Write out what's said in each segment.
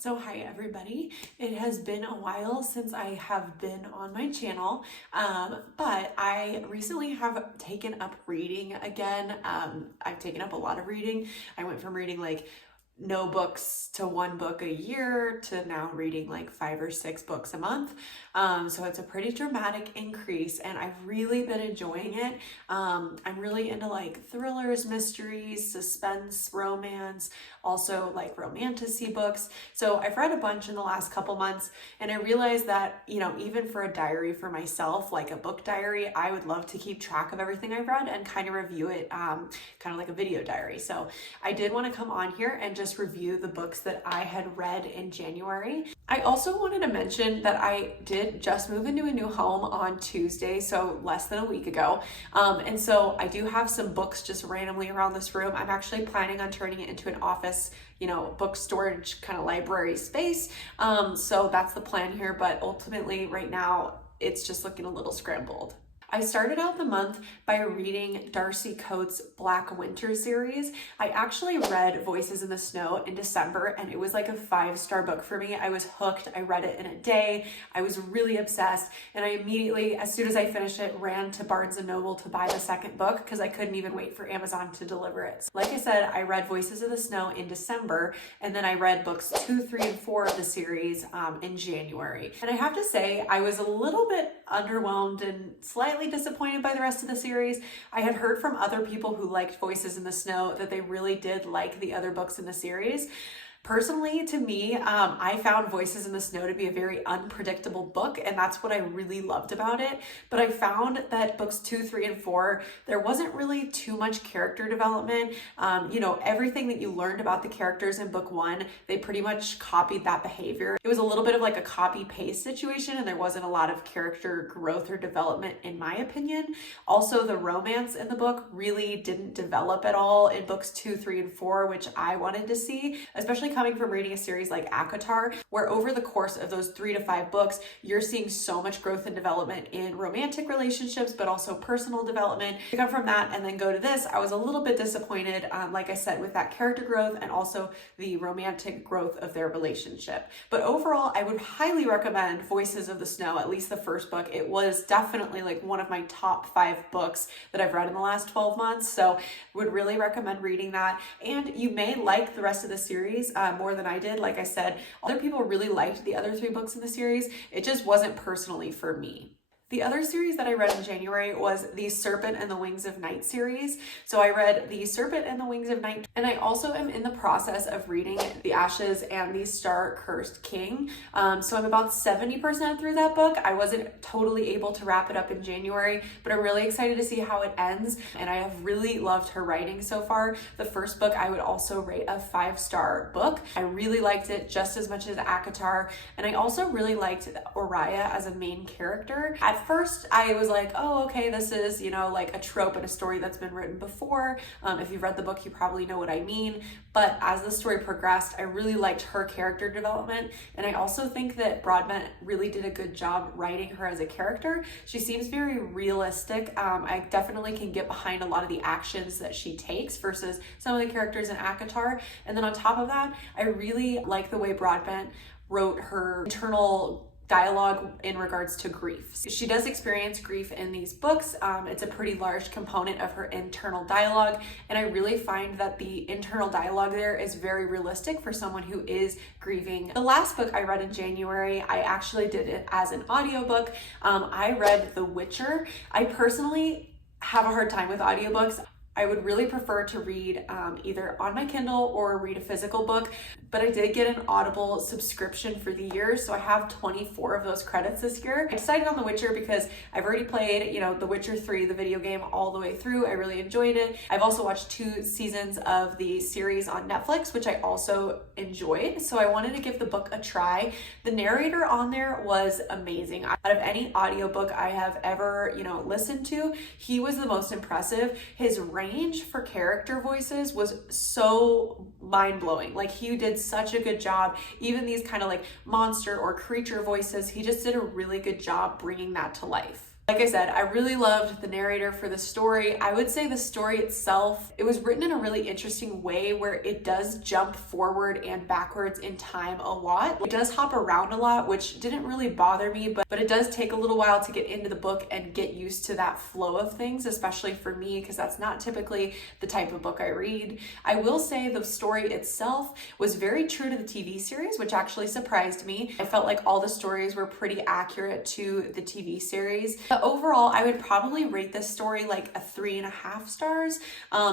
So hi everybody. It has been a while since I have been on my channel, but I recently have taken up reading again. I've taken up a lot of reading. I went from reading like no books to one book a year to now reading like 5 or 6 books a month. So it's a pretty dramatic increase and I've really been enjoying it. I'm really into like thrillers, mysteries, suspense, romance, also like romantasy books. So I've read a bunch in the last couple months and I realized that, even for a diary for myself, like a book diary, I would love to keep track of everything I've read and kind of review it, kind of like a video diary. So I did want to come on here and just review the books that I had read in January. I also wanted to mention that I did just move into a new home on Tuesday, so less than a week ago. And so I do have some books just randomly around this room. I'm actually planning on turning it into an office, book storage kind of library space. So that's the plan here, but ultimately right now it's just looking a little scrambled. I started out the month by reading Darcy Coates' Black Winter series. I actually read Voices in the Snow in December and it was like a 5-star book for me. I was hooked. I read it in a day. I was really obsessed and I immediately, as soon as I finished it, ran to Barnes & Noble to buy the second book because I couldn't even wait for Amazon to deliver it. Like I said, I read Voices in the Snow in December and then I read books 2, 3, and 4 of the series in January. And I have to say, I was a little bit underwhelmed and slightly disappointed by the rest of the series. I had heard from other people who liked Voices in the Snow that they really did like the other books in the series. Personally, to me, I found Voices in the Snow to be a very unpredictable book, and that's what I really loved about it. But I found that books 2, 3, and 4, there wasn't really too much character development. Everything that you learned about the characters in book 1, they pretty much copied that behavior. It was a little bit of like a copy-paste situation, and there wasn't a lot of character growth or development, in my opinion. Also, the romance in the book really didn't develop at all in books 2, 3, and 4, which I wanted to see, especially coming from reading a series like ACOTAR, where over the course of those 3 to 5 books, you're seeing so much growth and development in romantic relationships, but also personal development. To come from that and then go to this, I was a little bit disappointed, like I said, with that character growth and also the romantic growth of their relationship. But overall, I would highly recommend Voices of the Snow, at least the first book. It was definitely like one of my top 5 books that I've read in the last 12 months. So would really recommend reading that. And you may like the rest of the series more than I did. Like I said, other people really liked the other 3 books in the series. It just wasn't personally for me. The other series that I read in January was the Serpent and the Wings of Night series. So I read the Serpent and the Wings of Night, and I also am in the process of reading The Ashes and the Star-Cursed King. So I'm about 70% through that book. I wasn't totally able to wrap it up in January, but I'm really excited to see how it ends, and I have really loved her writing so far. The first book I would also rate a 5-star book. I really liked it just as much as ACOTAR, and I also really liked Oriah as a main character. At first, I was like, oh, okay, this is, like a trope in a story that's been written before. If you've read the book, you probably know what I mean. But as the story progressed, I really liked her character development. And I also think that Broadbent really did a good job writing her as a character. She seems very realistic. I definitely can get behind a lot of the actions that she takes versus some of the characters in ACOTAR. And then on top of that, I really like the way Broadbent wrote her internal dialogue in regards to grief. She does experience grief in these books. It's a pretty large component of her internal dialogue, and I really find that the internal dialogue there is very realistic for someone who is grieving. The last book I read in January, I actually did it as an audiobook. I read The Witcher. I personally have a hard time with audiobooks. I would really prefer to read either on my Kindle or read a physical book, but I did get an Audible subscription for the year, so I have 24 of those credits this year. I decided on The Witcher because I've already played, The Witcher 3, the video game, all the way through. I really enjoyed it. I've also watched 2 seasons of the series on Netflix, which I also enjoyed, so I wanted to give the book a try. The narrator on there was amazing. Out of any audiobook I have ever, listened to, he was the most impressive. His range for character voices was so mind-blowing. Like, he did such a good job. Even these kind of like monster or creature voices, he just did a really good job bringing that to life. Like I said, I really loved the narrator for the story. I would say the story itself, it was written in a really interesting way where it does jump forward and backwards in time a lot. It does hop around a lot, which didn't really bother me, but it does take a little while to get into the book and get used to that flow of things, especially for me, because that's not typically the type of book I read. I will say the story itself was very true to the TV series, which actually surprised me. I felt like all the stories were pretty accurate to the TV series. But overall, I would probably rate this story like a 3.5 stars.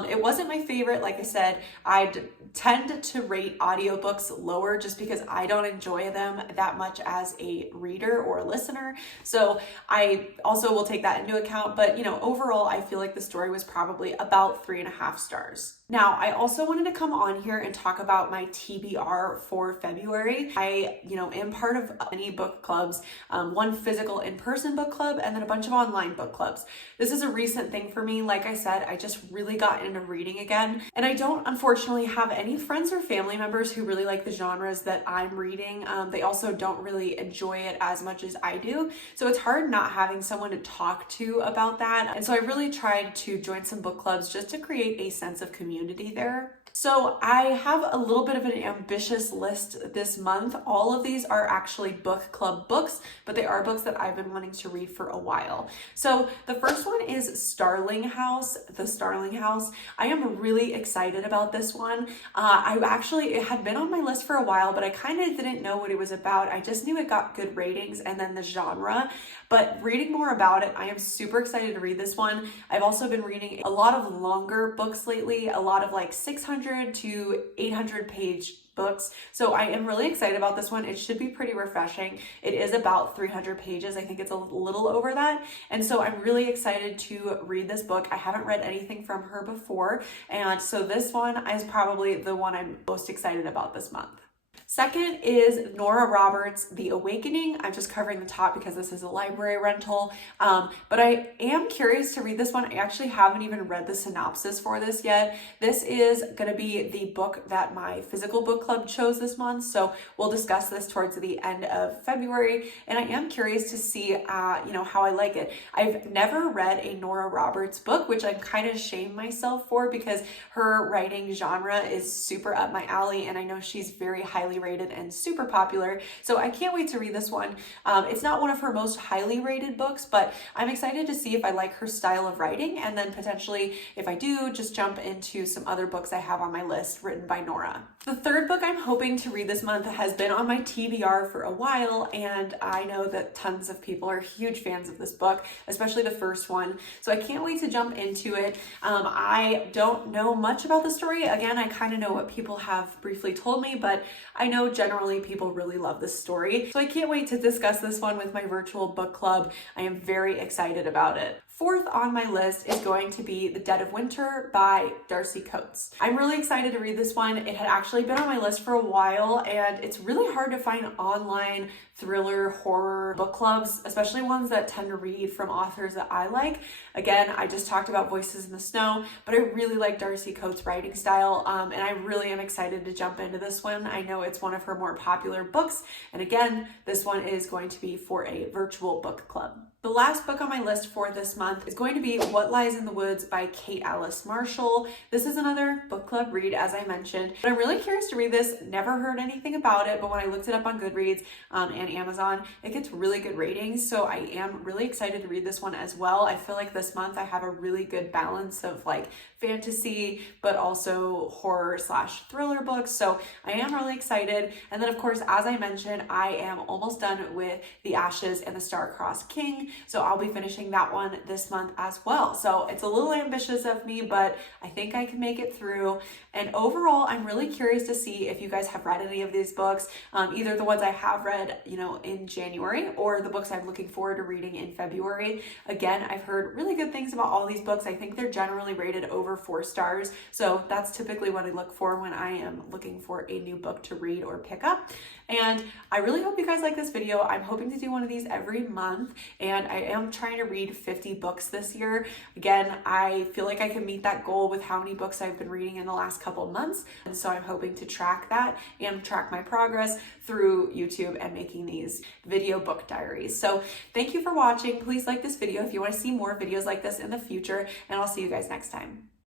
It wasn't my favorite. Like I said, I tend to rate audiobooks lower just because I don't enjoy them that much as a reader or a listener. So I also will take that into account. But overall, I feel like the story was probably about 3.5 stars. Now, I also wanted to come on here and talk about my TBR for February. I, am part of many book clubs, one physical in-person book club, and then a bunch of online book clubs. This is a recent thing for me. Like I said, I just really got into reading again. And I don't, unfortunately, have any friends or family members who really like the genres that I'm reading. They also don't really enjoy it as much as I do. So it's hard not having someone to talk to about that. And so I really tried to join some book clubs just to create a sense of community there. So I have a little bit of an ambitious list this month. All of these are actually book club books, but they are books that I've been wanting to read for a while. So the first one is Starling House, The Starling House. I am really excited about this one. It had been on my list for a while, but I kind of didn't know what it was about. I just knew it got good ratings and then the genre. But reading more about it, I am super excited to read this one. I've also been reading a lot of longer books lately, a lot of like 600 to 800 page books. So I am really excited about this one. It should be pretty refreshing. It is about 300 pages. I think it's a little over that. And so I'm really excited to read this book. I haven't read anything from her before. And so this one is probably the one I'm most excited about this month. Second is Nora Roberts' The Awakening. I'm just covering the top because this is a library rental, but I am curious to read this one. I actually haven't even read the synopsis for this yet. This is going to be the book that my physical book club chose this month, so we'll discuss this towards the end of February, and I am curious to see, how I like it. I've never read a Nora Roberts book, which I'm kind of ashamed myself for because her writing genre is super up my alley, and I know she's very highly rated and super popular. So I can't wait to read this one. It's not one of her most highly rated books, but I'm excited to see if I like her style of writing, and then potentially, if I do, just jump into some other books I have on my list written by Nora. The third book I'm hoping to read this month has been on my TBR for a while, and I know that tons of people are huge fans of this book, especially the first one. So I can't wait to jump into it. I don't know much about the story. Again, I kind of know what people have briefly told me, but I know generally people really love this story. So I can't wait to discuss this one with my virtual book club. I am very excited about it. Fourth on my list is going to be The Dead of Winter by Darcy Coates. I'm really excited to read this one. It had actually been on my list for a while, and it's really hard to find online thriller horror book clubs, especially ones that tend to read from authors that I like. Again, I just talked about Voices in the Snow, but I really like Darcy Coates' writing style, and I really am excited to jump into this one. I know it's one of her more popular books, and again, this one is going to be for a virtual book club. The last book on my list for this month is going to be What Lies in the Woods by Kate Alice Marshall. This is another book club read, as I mentioned, but I'm really curious to read this. Never heard anything about it, but when I looked it up on Goodreads and Amazon, it gets really good ratings, so I am really excited to read this one as well. I feel like this month I have a really good balance of like fantasy, but also horror / thriller books, so I am really excited. And then of course, as I mentioned, I am almost done with The Ashes and the Star-Crossed King, so I'll be finishing that one this month as well. So it's a little ambitious of me, but I think I can make it through. And overall, I'm really curious to see if you guys have read any of these books, either the ones I have read, in January, or the books I'm looking forward to reading in February. Again, I've heard really good things about all these books. I think they're generally rated over 4 stars. So that's typically what I look for when I am looking for a new book to read or pick up. And I really hope you guys like this video. I'm hoping to do one of these every month. And and I am trying to read 50 books this year. Again, I feel like I can meet that goal with how many books I've been reading in the last couple months, and so I'm hoping to track that and track my progress through YouTube and making these video book diaries. So thank you for watching. Please like this video if you want to see more videos like this in the future, and I'll see you guys next time.